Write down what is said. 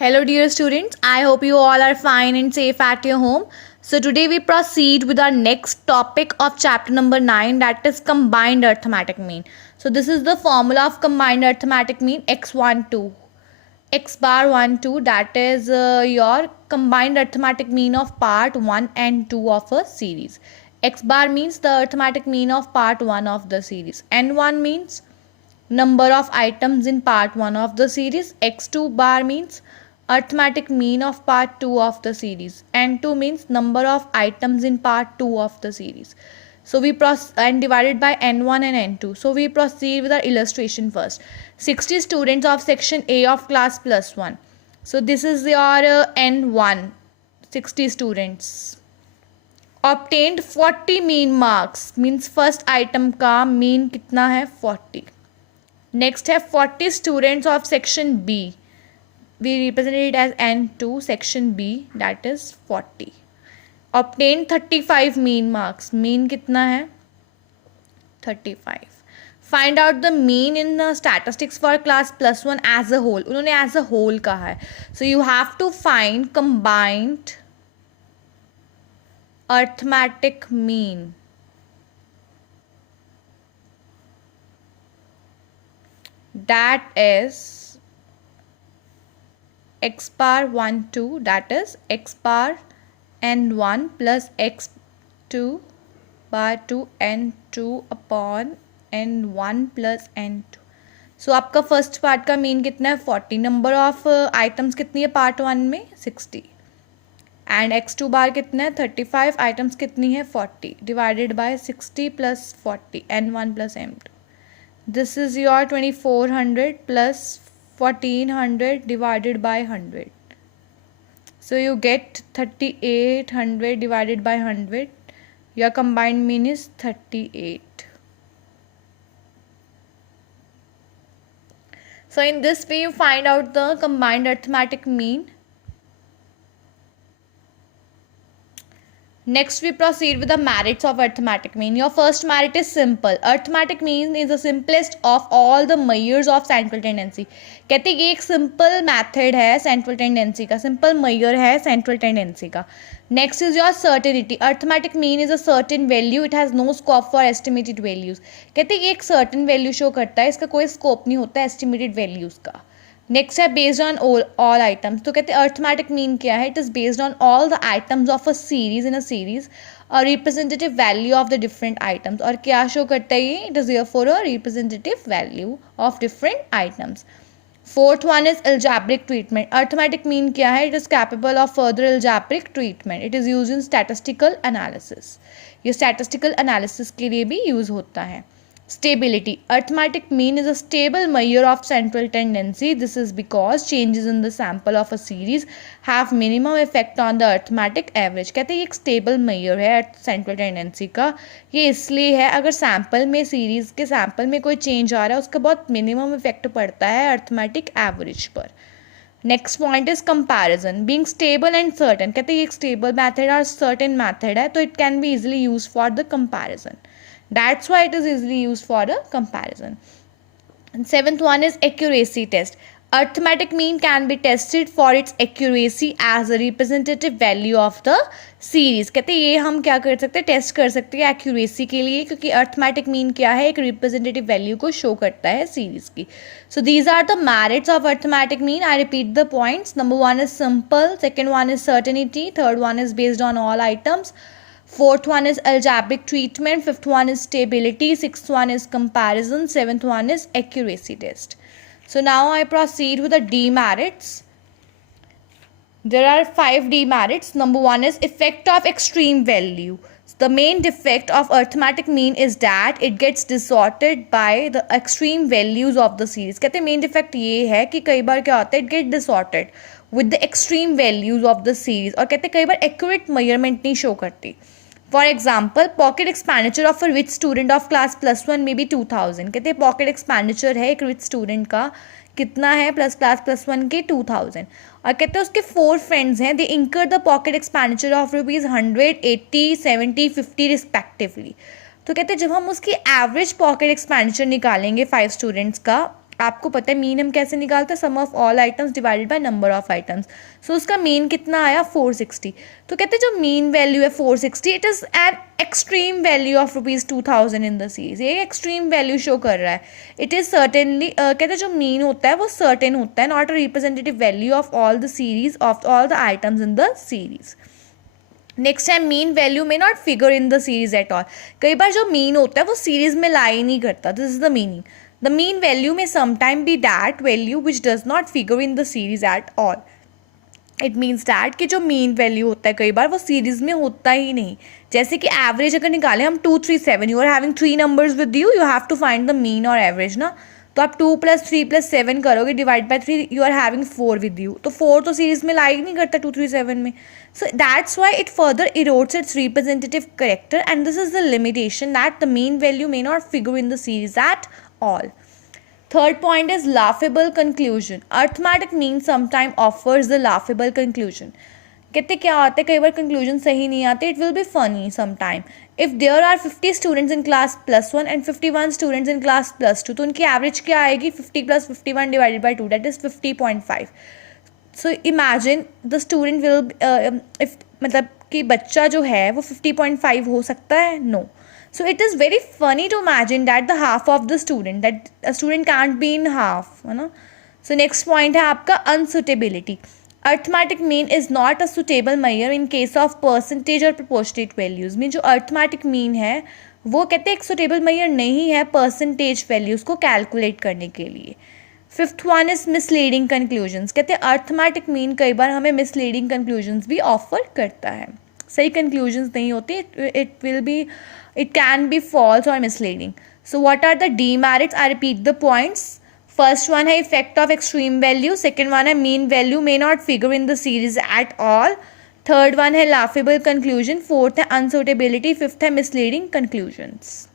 Hello dear students, I hope you all are fine and safe at your home. So today we proceed with our next topic of chapter number 9, that is combined arithmetic mean. So this is the formula of combined arithmetic mean x12 x bar 1 2, that is your combined arithmetic mean of part 1 and 2 of a series. X bar means the arithmetic mean of part 1 of the series. N1 means number of items in part 1 of the series. X2 bar means arithmetic mean of part 2 of the series. N2 means number of items in part 2 of the series. So we and divided by N1 and N2. So we proceed with our illustration first. 60 students of section A of class plus 1. So this is your N1, 60 students. Obtained 40 mean marks, means first item का mean कितना है 40. Next है 40 students of section B. We represent it as N2, section B, that is 40. Obtained 35 mean marks. Mean कितना है 35. Find out the mean in the statistics for class plus 1 as a whole. उन्होंने as a whole कहा है. So you have to find combined arithmetic mean. That is x bar 1 2, that is x bar n1 plus x2 bar 2 n2 upon n1 plus n2. सो आपका first part का mean कितना है 40. Number of items कितनी है part 1 में 60 and x2 बार कितना है 35. Items कितनी है 40 divided by 60 plus 40 n1 plus m2. This is your 2400 plus 1400 divided by 100. So you get 3800 divided by 100. Your combined mean is 38. So in this way you find out the combined arithmetic mean. Next we proceed with the merits of arithmetic mean. Your first merit is simple. Arithmetic mean is the simplest of all the measures of central tendency. कहते ये एक simple method है central tendency का, simple measure है central tendency का. Next is your certainty. Arithmetic mean is a certain value. It has no scope for estimated values. कहते ये एक certain value show करता है, इसका कोई scope नहीं होता estimated values का. नेक्स्ट है बेस्ड ऑन ऑल आइटम्स. तो कहते हैं अर्थमेटिक मीन क्या है, it is based on all the items of a series in a series और representative value of the different items. और क्या शो करता है ये, it is therefore a representative value of different items. Fourth one is algebraic treatment. Arithmetic mean क्या है, it is capable of further algebraic treatment. It is use in statistical analysis. ये statistical analysis के लिए भी use होता है. Stability. Arithmetic mean is a stable measure of central tendency. This is because changes in the sample of a series have minimum effect on the arithmetic average. कहते हैं ये एक stable measure है central tendency का. ये इसलिए है अगर sample में series के sample में कोई change आ रहा है उसका बहुत minimum effect पड़ता है arithmetic average पर. Next point is comparison. Being stable and certain. कहते हैं ये एक स्टेबल मैथड और सर्टेन मैथड है तो it can be easily use for the comparison. That's why it is easily used for a comparison. And seventh one is accuracy test. Arithmetic mean can be tested for its accuracy as a representative value of the series. कहते हैं ये हम क्या कर सकते हैं, test कर सकते हैं एक्यूरेसी के लिए, क्योंकि अर्थमेटिक मीन क्या है, एक रिप्रेजेंटेटिव वैल्यू को शो करता है सीरीज की. So these are the merits of arithmetic mean. I repeat the points. Number 1 is simple, second one is certainty, third one is based on all items, fourth one is algebraic treatment, fifth one is stability, sixth one is comparison, seventh one is accuracy test. So now I proceed with the demerits. There are 5 demerits. Number 1 is effect of extreme value. The main defect of arithmetic mean is that it gets distorted by the extreme values of the series. कहते हैं main defect ये है कि कई बार क्या होता है, it get distorted with the extreme values of the series. और कहते हैं कई बार accurate measurement नहीं show करती. For example pocket expenditure of a rich student of class plus 1 में भी 2000. कहते हैं पॉकेट एक्सपेंडिचर है एक रिच स्टूडेंट का कितना है प्लस क्लास प्लस 1 के 2000. और कहते हैं उसके 4 फ्रेंड्स हैं, दे इंकर the pocket expenditure of ₹100, 80, 70, 50 respectively. तो कहते हैं जब हम उसकी एवरेज पॉकेट एक्सपेंडिचर निकालेंगे 5 स्टूडेंट्स का आपको पता है मीन हम कैसे निकालते हैं, sum of all items divided by number of items. So उसका मीन कितना आया 460। तो कहते हैं जो मीन वैल्यू है 460 it is an extreme value of ₹2000 in the series. ये एक्सट्रीम वैल्यू शो कर रहा है। इट इज़ सर्टेनली कहते हैं जो मीन होता है वो सर्टेन होता है, not a representative value of all the series of all the items in the series. Next है मीन वैल्यू में not figure in the series at all. कई बार जो मीन होता है वो सीरीज में लाई नहीं करता, this is the meaning. The mean value may sometime be that value which does not figure in the series at all. It means that कि जो मीन वैल्यू होता है कई बार वो सीरीज में होता ही नहीं। जैसे कि एवरेज अगर निकालें हम 2 3 7, you are having 3 numbers with you have to find the mean or average ना। तो आप 2 + 3 + 7 करोगे divide by 3, you are having 4 with you. तो 4 तो सीरीज में लाई नहीं करता 2 3 7 में। So that's why it further erodes its representative character, and this is the limitation that the mean value may not figure in the series at all. Third point is laughable conclusion. Arithmetic mean sometimes offers the laughable conclusion. कहते क्या आते कई बार conclusion सही नहीं आते, it will be funny sometime. If there are 50 students in class +1 and 51 students in class +2, तो उनकी average क्या आएगी 50 + 51 divided by 2, that is 50.5। So imagine the student will if मतलब कि बच्चा जो है वो 50.5 हो सकता है, no. So it is very funny to imagine that the half of the student, that a student can't be in half, है ना। सो नेक्स्ट पॉइंट है आपका unsuitability. Arithmetic mean is not a suitable measure in case of percentage और proportionate values में। जो arithmetic mean है वो कहते हैं एक सुटेबल मेजर नहीं है परसेंटेज वैल्यूज़ को कैलकुलेट करने के लिए। Fifth one is misleading conclusions. कहते हैं अर्थमेटिक मीन कई बार हमें मिसलीडिंग कंक्लूजन्स भी ऑफर करता है, सही कंक्लूजन्स नहीं होती, इट कैन बी फॉल्स और misleading. So what are the demerits, I repeat the points. First one है effect of extreme value, second one है mean value may not figure in the series at all, third one है laughable conclusion, fourth है unsuitability, fifth है misleading conclusions.